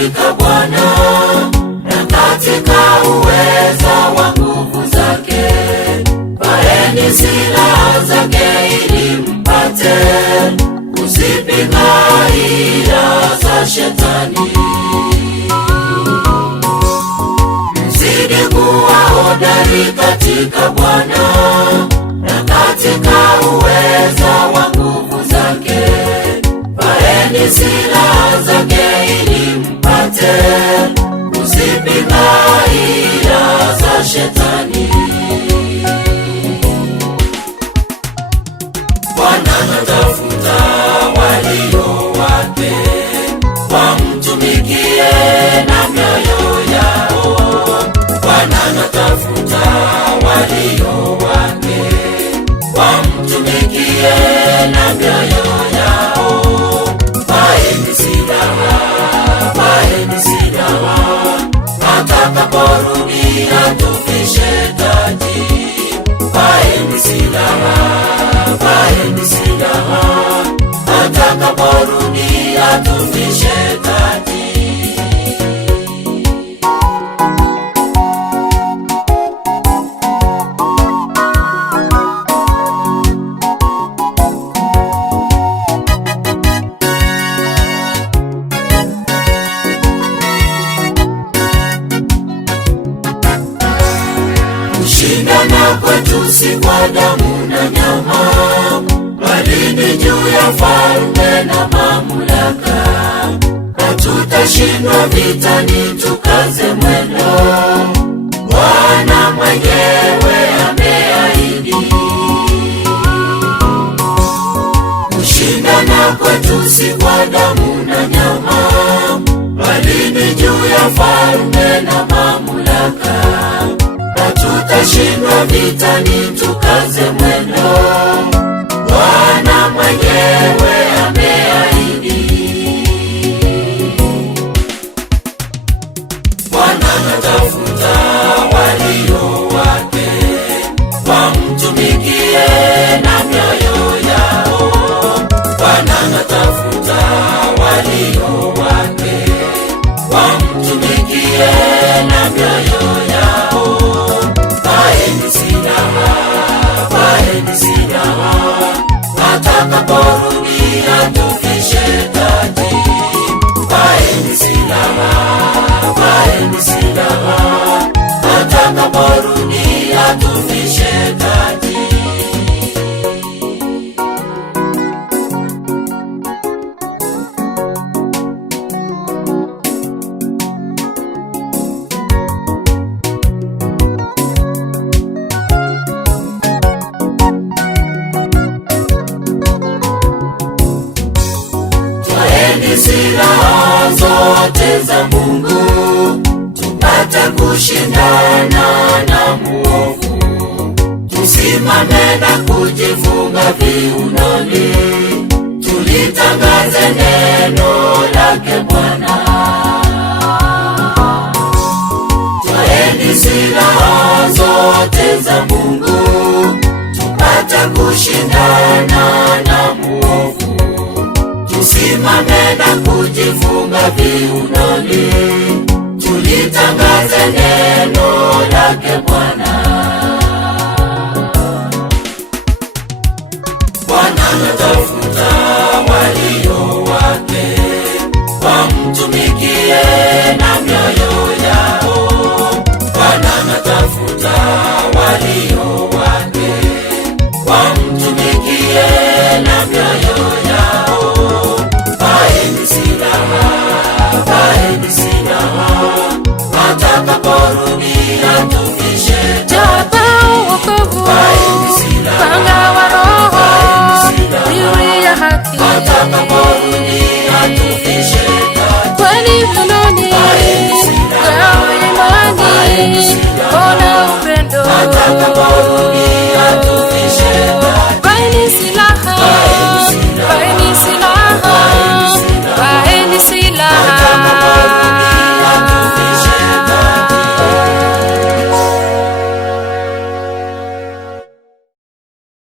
katika Bwana na katika uweza wa nguvu zake. Vaeni silaha zake ili mpate kuzipinga hila za Shetani. Mzidi kuwa hodari katika Bwana na katika uweza wa nguvu zake. Vaeni silaha zake ili mpate kuzipinga hila za Shetani. Bwana anatafuta walio wake wamtumikie na mioyo yao. Bwana anatafuta walio wake wamtumikie na mioyo yao. Vaeni silaha, vaeni silaha, atakaporudi atuvishe taji. Vaeni silaha, vaeni silaha, atakaporudi atuvishe taji. Kushindana kwetu si kwa damu na nyama, bali ni juu ya falme na mamlaka. Hatutashindwa vitani, tukaze mwendo, Bwana mwenyewe ameahidi. Kushindana kwetu si kwa damu na nyama, bali ni juu ya falme na mamlaka. Hatutashindwa vitani, tukaze mwendo, Bwana mwenyewe ameahidi. Bwana anatafuta walio wake wamtumikie na mioyo yao. Bwana anatafuta walio wake wamtumikie na mioyo yao. Vaeni silaha, vaeni silaha, atakaporudi atuvishe taji. Vaeni silaha, vaeni silaha, atakaporudi atuvishe taji. Twaeni silaha zote za Mungu, tupate kushindana na muovu. Tusimame na kujifunga viunoni, tulitangaze neno lake Bwana. Twaeni silaha zote za Mungu, tupate kushindana na muovu. Tusimame na kujifunga viunoni, tulitangaze neno lake Bwana. Bwana anatafuta walio wake wamtumikie na mioyo yao. Bwana anatafuta walio wake wamtumikie na mioyo yao.